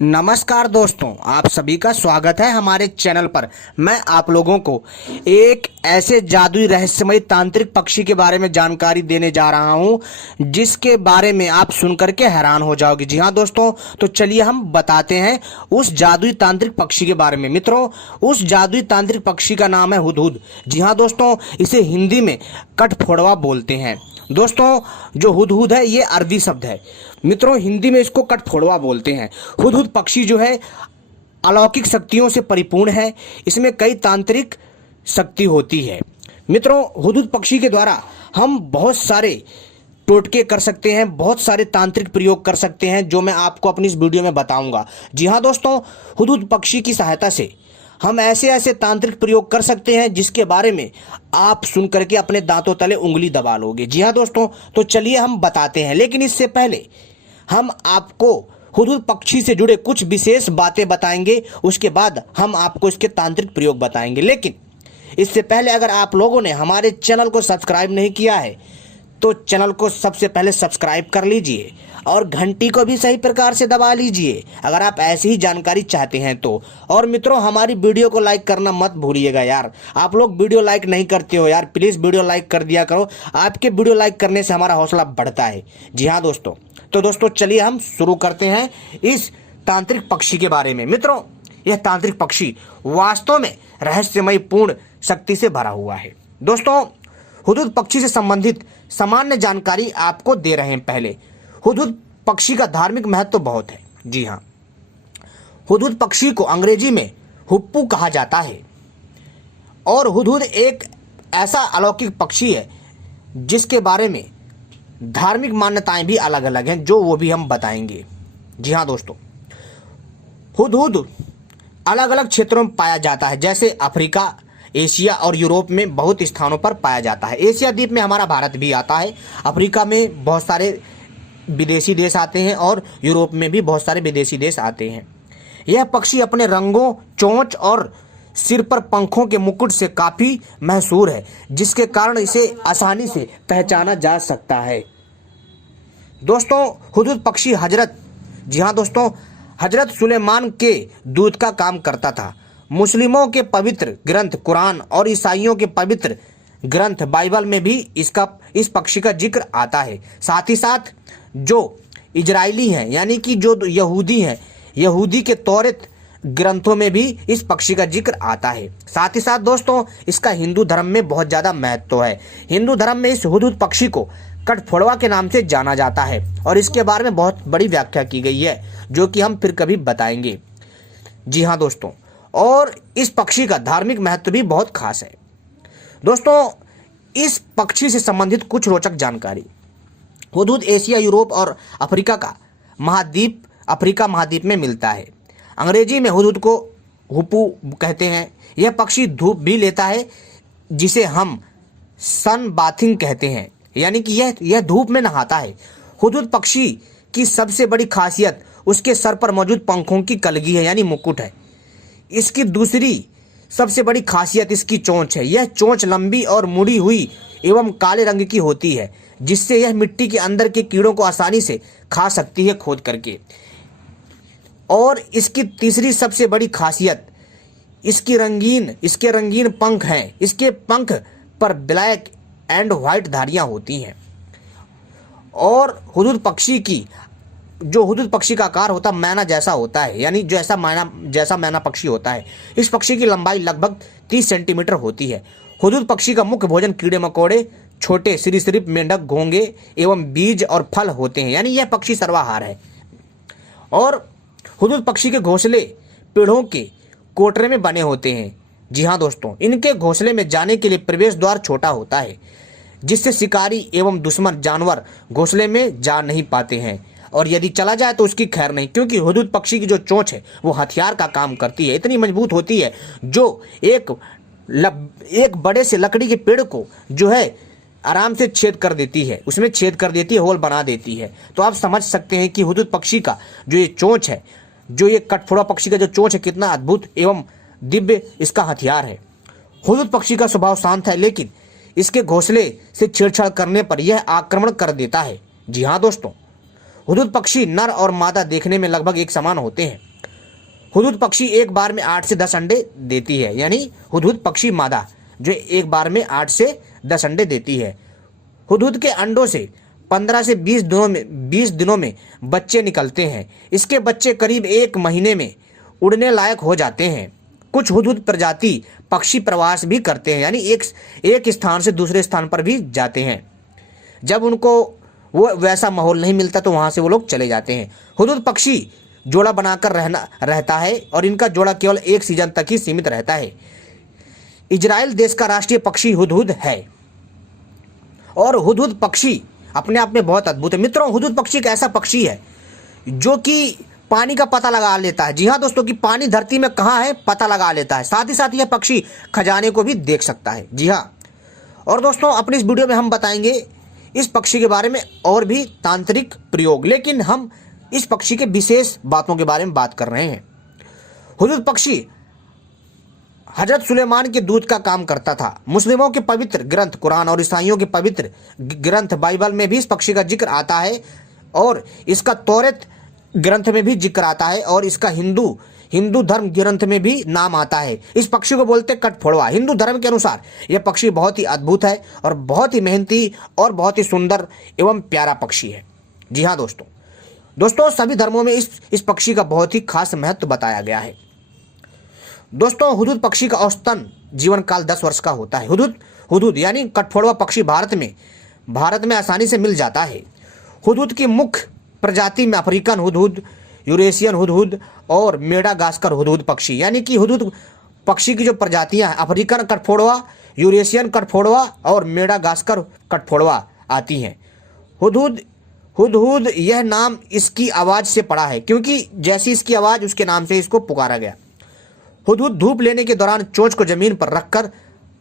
नमस्कार दोस्तों, आप सभी का स्वागत है हमारे चैनल पर। मैं आप लोगों को एक ऐसे जादुई रहस्यमय तांत्रिक पक्षी के बारे में जानकारी देने जा रहा हूं जिसके बारे में आप सुनकर के हैरान हो जाओगे। जी हां दोस्तों, तो चलिए हम बताते हैं उस जादुई तांत्रिक पक्षी के बारे में। मित्रों, उस जादुई तांत्रिक पक्षी का नाम है हुदहुद। जी हां दोस्तों, इसे हिंदी में कठफोड़वा बोलते हैं। दोस्तों, जो हुदहुद है ये अरबी शब्द है। मित्रों, हिंदी में इसको कठफोड़वा बोलते हैं। हुदहुद पक्षी जो है अलौकिक शक्तियों से परिपूर्ण है। इसमें कई तांत्रिक शक्ति होती है। मित्रों, हुदहुद पक्षी के द्वारा हम बहुत सारे टोटके कर सकते हैं, बहुत सारे तांत्रिक प्रयोग कर सकते हैं, जो मैं आपको अपनी इस वीडियो में बताऊंगा। जी हाँ दोस्तों, हुदहुद पक्षी की सहायता से हम ऐसे ऐसे तांत्रिक प्रयोग कर सकते हैं जिसके बारे में आप सुन करके अपने दांतों तले उंगली दबा लोगे। जी हाँ दोस्तों, तो चलिए हम बताते हैं। लेकिन इससे पहले हम आपको हुदहुद पक्षी से जुड़े कुछ विशेष बातें बताएंगे, उसके बाद हम आपको इसके तांत्रिक प्रयोग बताएंगे। लेकिन इससे पहले अगर आप लोगों ने हमारे चैनल को सब्सक्राइब नहीं किया है तो चैनल को सबसे पहले सब्सक्राइब कर लीजिए और घंटी को भी सही प्रकार से दबा लीजिए अगर आप ऐसी ही जानकारी चाहते हैं तो। और मित्रों, हमारी वीडियो को लाइक करना मत भूलिएगा यार। आप लोग वीडियो लाइक नहीं करते हो यार, प्लीज़ वीडियो लाइक कर दिया करो। आपके वीडियो लाइक करने से हमारा हौसला बढ़ता है। जी हाँ दोस्तों, तो दोस्तों चलिए हम शुरू करते हैं इस तांत्रिक पक्षी के बारे में। मित्रों, यह तांत्रिक पक्षी वास्तव में रहस्यमय पूर्ण शक्ति से भरा हुआ है। दोस्तों, हुदहुद पक्षी से संबंधित सामान्य जानकारी आपको दे रहे हैं। पहले, हुदहुद पक्षी का धार्मिक महत्व तो बहुत है। जी हाँ, हुदहुद पक्षी को अंग्रेजी में हुप्पू कहा जाता है और हुदहुद एक ऐसा अलौकिक पक्षी है जिसके बारे में धार्मिक मान्यताएं भी अलग अलग हैं, जो वो भी हम बताएंगे। जी हाँ दोस्तों, हुदहुद अलग अलग क्षेत्रों में पाया जाता है, जैसे अफ्रीका, एशिया और यूरोप में बहुत स्थानों पर पाया जाता है। एशिया द्वीप में हमारा भारत भी आता है। अफ्रीका में बहुत सारे विदेशी देश आते हैं और यूरोप में भी बहुत सारे विदेशी देश आते हैं। यह पक्षी अपने रंगों, चोंच और सिर पर पंखों के मुकुट से काफ़ी मशहूर है, जिसके कारण इसे आसानी से पहचाना जा सकता है। दोस्तों, हुदहुद पक्षी जी हाँ दोस्तों, हजरत सुलेमान के दूत का काम करता था। मुस्लिमों के पवित्र ग्रंथ कुरान और ईसाइयों के पवित्र ग्रंथ बाइबल में भी इस पक्षी का जिक्र आता है। साथ ही साथ जो इजरायली हैं, यानी कि जो यहूदी हैं, यहूदी के तौरात ग्रंथों में भी इस पक्षी का जिक्र आता है। साथ ही साथ दोस्तों, इसका हिंदू धर्म में बहुत ज़्यादा महत्व है। हिंदू धर्म में इस हुदहुद पक्षी को कठफोड़वा के नाम से जाना जाता है और इसके बारे में बहुत बड़ी व्याख्या की गई है, जो कि हम फिर कभी बताएंगे। जी हाँ दोस्तों, और इस पक्षी का धार्मिक महत्व भी बहुत खास है। दोस्तों, इस पक्षी से संबंधित कुछ रोचक जानकारी। हुदहुद एशिया, यूरोप और अफ्रीका महाद्वीप में मिलता है। अंग्रेजी में हुदहुद को हुप्पू कहते हैं। यह पक्षी धूप भी लेता है, जिसे हम सन बाथिंग कहते हैं, यानी कि यह धूप में नहाता है। हुदहुद पक्षी की सबसे बड़ी खासियत उसके सर पर मौजूद पंखों की कलगी है, यानी मुकुट है। इसकी दूसरी सबसे बड़ी खासियत इसकी चोंच है। यह चोंच लंबी और मुड़ी हुई एवं काले रंग की होती है, जिससे यह मिट्टी के अंदर के कीड़ों को आसानी से खा सकती है खोद करके। और इसकी तीसरी सबसे बड़ी खासियत इसके रंगीन पंख हैं। इसके पंख पर ब्लैक एंड व्हाइट धारियां होती हैं। और हुदहुद पक्षी का आकार होता मैना जैसा होता है, यानी जैसा मैना पक्षी होता है। इस पक्षी की लंबाई लगभग 30 सेंटीमीटर होती है। हुदहुद पक्षी का मुख्य भोजन कीड़े मकोड़े, छोटे सरीसृप, मेंढक, घोंगे एवं बीज और फल होते हैं, यानी यह पक्षी सर्वाहार है। और हुदहुद पक्षी के घोंसले पेड़ों के कोटरे में बने होते हैं। जी हाँ दोस्तों, इनके घोंसले में जाने के लिए प्रवेश द्वार छोटा होता है, जिससे शिकारी एवं दुश्मन जानवर घोंसले में जा नहीं पाते हैं, और यदि चला जाए तो उसकी खैर नहीं, क्योंकि हुदहुद पक्षी की जो चोंच है वो हथियार का काम करती है। इतनी मजबूत होती है जो एक बड़े से लकड़ी के पेड़ को जो है आराम से छेद कर देती है, उसमें छेद कर देती है, होल बना देती है। तो आप समझ सकते हैं कि हुदहुद पक्षी का जो ये चोंच है, जो ये कठफोड़वा पक्षी का जो चोंच है, कितना अद्भुत एवं दिव्य इसका हथियार है। हुदहुद पक्षी का स्वभाव शांत है, लेकिन इसके घोंसले से छेड़छाड़ करने पर यह आक्रमण कर देता है। जी हाँ दोस्तों, हुदहुद पक्षी नर और मादा देखने में लगभग एक समान होते हैं। हुदहुद पक्षी एक बार में 8 से 10 अंडे देती है, यानी हुदहुद पक्षी मादा जो एक बार में 8 से 10 अंडे देती है। हुदहुद के अंडों से 15 से 20 दिनों में बच्चे निकलते हैं। इसके बच्चे करीब 1 महीने में उड़ने लायक हो जाते हैं। कुछ हुदहुद प्रजाति पक्षी प्रवास भी करते हैं, यानी एक स्थान से दूसरे स्थान पर भी जाते हैं। जब उनको वो वैसा माहौल नहीं मिलता तो वहाँ से वो लोग चले जाते हैं। हुदहुद पक्षी जोड़ा बनाकर रहता है और इनका जोड़ा केवल एक सीजन तक ही सीमित रहता है। इजराइल देश का राष्ट्रीय पक्षी हुदहुद है और हुदहुद पक्षी अपने आप में बहुत अद्भुत है। मित्रों, हुदहुद पक्षी एक ऐसा पक्षी है जो कि पानी का पता लगा लेता है। जी हाँ दोस्तों, कि पानी धरती में कहाँ है पता लगा लेता है। साथ ही साथ यह पक्षी खजाने को भी देख सकता है। जी हाँ, और दोस्तों अपनी इस वीडियो में हम बताएंगे इस पक्षी के बारे में और भी तांत्रिक प्रयोग, लेकिन हम इस पक्षी के विशेष बातों के बारे में बात कर रहे हैं। हुदहुद पक्षी हजरत सुलेमान के दूत का काम करता था। मुस्लिमों के पवित्र ग्रंथ कुरान और ईसाइयों के पवित्र ग्रंथ बाइबल में भी इस पक्षी का जिक्र आता है और इसका तौरेत ग्रंथ में भी जिक्र आता है और इसका हिंदू धर्म ग्रंथ में भी नाम आता है। इस पक्षी को बोलते कठफोड़वा। हिंदू धर्म के अनुसार यह पक्षी बहुत ही अद्भुत है और बहुत ही मेहनती और बहुत ही सुंदर एवं प्यारा पक्षी है। जी हाँ दोस्तों सभी धर्मों में इस पक्षी का बहुत ही खास महत्व बताया गया है। दोस्तों हुदहुद पक्षी का औसतन जीवन काल 10 वर्ष का होता है। हुदहुद यानी कठफोड़वा पक्षी भारत में आसानी से मिल जाता है। हुदहुद की मुख्य प्रजाति में अफ्रीकन हुदहुद, यूरेशियन हुदहुद और मेडागास्कर हुदहुद पक्षी, यानी कि हुदहुद पक्षी की जो प्रजातियां हैं अफ्रीकन कठफोड़वा, यूरेशियन कठफोड़वा और मेडागास्कर कठफोड़वा आती हैं। हुदहुद यह नाम इसकी आवाज़ से पड़ा है, क्योंकि जैसी इसकी आवाज़ उसके नाम से इसको पुकारा गया। हुदहुद धूप लेने के दौरान चोंच को जमीन पर रखकर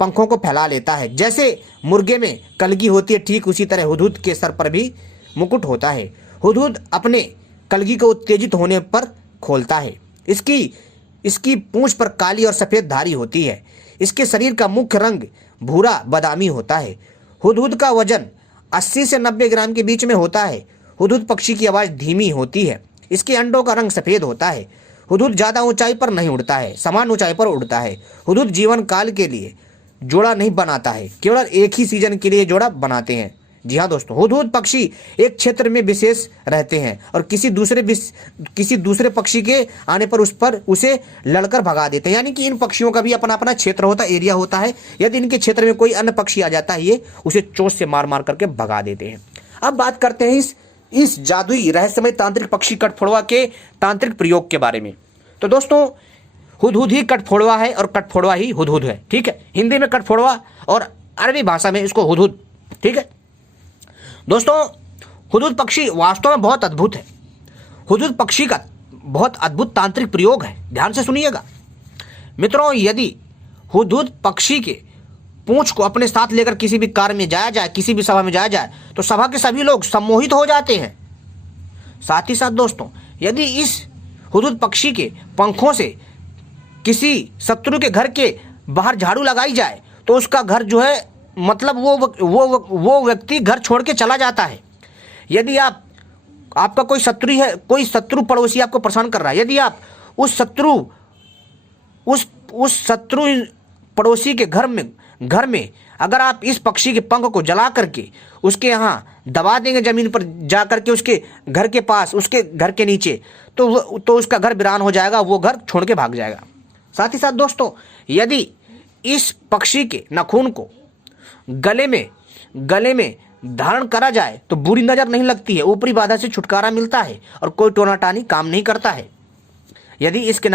पंखों को फैला लेता है। जैसे मुर्गे में कलगी होती है, ठीक उसी तरह हुदहुद के सर पर भी मुकुट होता है। हुदहुद अपने कलगी को उत्तेजित होने पर खोलता है। इसकी पूंछ पर काली और सफ़ेद धारी होती है। इसके शरीर का मुख्य रंग भूरा बादामी होता है। हुदहुद का वजन 80 से 90 ग्राम के बीच में होता है। हुदहुद पक्षी की आवाज़ धीमी होती है। इसके अंडों का रंग सफ़ेद होता है। हुदहुद ज़्यादा ऊंचाई पर नहीं उड़ता है, समान ऊंचाई पर उड़ता है। हुदहुद जीवन काल के लिए जोड़ा नहीं बनाता है, केवल एक ही सीजन के लिए जोड़ा बनाते हैं। जी हाँ दोस्तों, हुदहुद पक्षी एक क्षेत्र में विशेष रहते हैं और किसी दूसरे पक्षी के आने पर उसे लड़कर भगा देते हैं, यानी कि इन पक्षियों का भी अपना अपना क्षेत्र होता है, एरिया होता है। यदि इनके क्षेत्र में कोई अन्य पक्षी आ जाता है, ये उसे चोंच से मार मार करके भगा देते हैं। अब बात करते हैं इस जादुई रहस्यमय तांत्रिक पक्षी कठफोड़वा के तांत्रिक प्रयोग के बारे में। तो दोस्तों हुदहुद ही कठफोड़वा है और कठफोड़वा ही हुदहुद है। ठीक है, हिंदी में कठफोड़वा और अरबी भाषा में इसको हुदहुद। ठीक है दोस्तों, हुदहुद पक्षी वास्तव में बहुत अद्भुत है। हुदहुद पक्षी का बहुत अद्भुत तांत्रिक प्रयोग है, ध्यान से सुनिएगा मित्रों। यदि हुदहुद पक्षी के पूंछ को अपने साथ लेकर किसी भी कार्य में जाया जाए, किसी भी सभा में जाया जाए, तो सभा के सभी लोग सम्मोहित हो जाते हैं। साथ ही साथ दोस्तों, यदि इस हुदहुद पक्षी के पंखों से किसी शत्रु के घर के बाहर झाड़ू लगाई जाए तो उसका घर जो है मतलब वो व्यक्ति घर छोड़ के चला जाता है। यदि आपका कोई शत्रु है, कोई शत्रु पड़ोसी आपको परेशान कर रहा है, यदि आप उस शत्रु पड़ोसी के घर में अगर आप इस पक्षी के पंख को जला करके उसके यहाँ दबा देंगे जमीन पर जा करके उसके घर के पास, उसके घर के नीचे, तो उसका घर वीरान हो जाएगा, वो घर छोड़ के भाग जाएगा। साथ ही साथ दोस्तों, यदि इस पक्षी के नाखून को गले में धारण करा जाए तो बुरी नज़र नहीं लगती है, ऊपरी बाधा से छुटकारा मिलता है और कोई टोनाटानी काम नहीं करता है। यदि इसके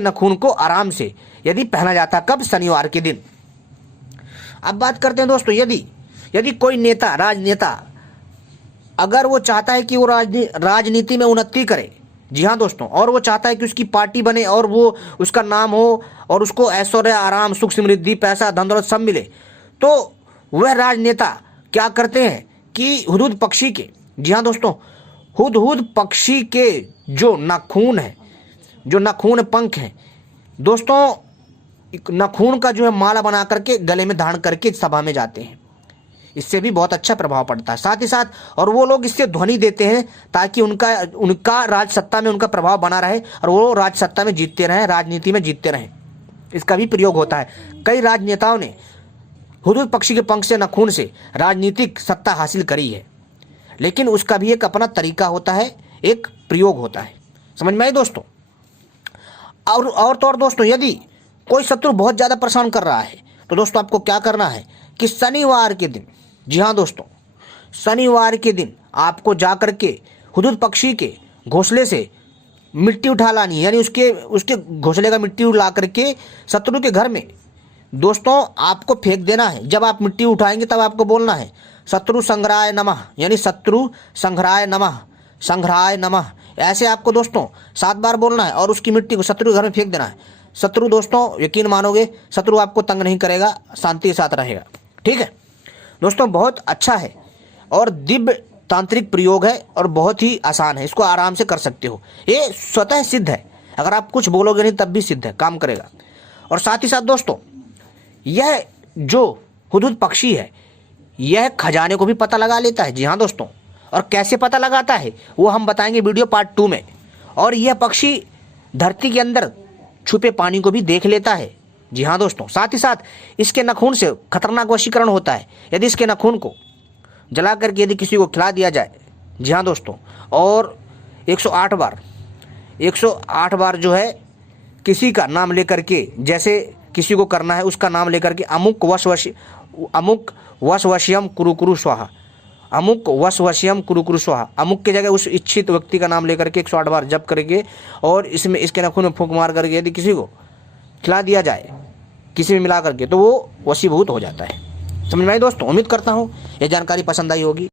नाखून को आराम से यदि पहना जाता, कब? शनिवार के दिन। अब बात करते हैं दोस्तों, यदि कोई नेता, राजनेता, अगर वो चाहता है कि वो राजनीति में उन्नति करे, जी हाँ दोस्तों, और वो चाहता है कि उसकी पार्टी बने और वो उसका नाम हो और उसको ऐश्वर्य, आराम, सुख, समृद्धि, पैसा, धन दौलत सब मिले, तो वह राजनेता क्या करते हैं कि हुदहुद पक्षी के, जी हाँ दोस्तों, हुदहुद पक्षी के जो नाखून है, जो नाखून पंख हैं दोस्तों, नाखून का जो है माला बना करके गले में धारण करके सभा में जाते हैं। इससे भी बहुत अच्छा प्रभाव पड़ता है। साथ ही साथ और वो लोग इससे ध्वनि देते हैं ताकि उनका राज सत्ता में उनका प्रभाव बना रहे और वो राज सत्ता में जीतते रहें, राजनीति में जीतते रहें। इसका भी प्रयोग होता है। कई राजनेताओं ने हुदहुद पक्षी के पंख से नखून से राजनीतिक सत्ता हासिल करी है, लेकिन उसका भी एक अपना तरीका होता है, एक प्रयोग होता है। समझ में आई दोस्तों? और तो और दोस्तों, यदि कोई शत्रु बहुत ज़्यादा परेशान कर रहा है तो दोस्तों आपको क्या करना है कि शनिवार के दिन, जी हाँ दोस्तों, शनिवार के दिन आपको जा कर के हुदहुद पक्षी के घोंसले से मिट्टी उठा लानी है, यानी उसके घोंसले का मिट्टी ला करके शत्रु के घर में दोस्तों आपको फेंक देना है। जब आप मिट्टी उठाएंगे तब आपको बोलना है शत्रु संग्रहाय नमः, यानी शत्रु संग्रहाय नमः, संग्रहाय नमः, ऐसे आपको दोस्तों 7 बार बोलना है और उसकी मिट्टी को शत्रु के घर में फेंक देना है। शत्रु दोस्तों, यकीन मानोगे, शत्रु आपको तंग नहीं करेगा, शांति के साथ रहेगा। ठीक है दोस्तों, बहुत अच्छा है और दिव्य तांत्रिक प्रयोग है और बहुत ही आसान है, इसको आराम से कर सकते हो। ये स्वतः सिद्ध है, अगर आप कुछ बोलोगे नहीं तब भी सिद्ध है, काम करेगा। और साथ ही साथ दोस्तों, यह जो हुदहुद पक्षी है यह खजाने को भी पता लगा लेता है। जी हाँ दोस्तों, और कैसे पता लगाता है वो हम बताएंगे वीडियो पार्ट 2 में। और यह पक्षी धरती के अंदर छुपे पानी को भी देख लेता है। जी हाँ दोस्तों, साथ ही साथ इसके नाखून से खतरनाक वशीकरण होता है। यदि इसके नाखून को जला करके यदि किसी को खिला दिया जाए, जी हाँ दोस्तों, और 108 बार जो है किसी का नाम लेकर के, जैसे किसी को करना है उसका नाम लेकर के अमुक वशवश्यम कुरु स्वाहा, अमुक वशवश्यम कुरु स्वाहा, अमुक की जगह उस इच्छित व्यक्ति का नाम लेकर के 108 बार जप करके और इसमें इसके नाखून में फूंक मार करके यदि किसी को खिला दिया जाए, किसी में मिला करके, तो वो वशीभूत हो जाता है। समझ में आई दोस्तों? उम्मीद करता हूँ ये जानकारी पसंद आई होगी।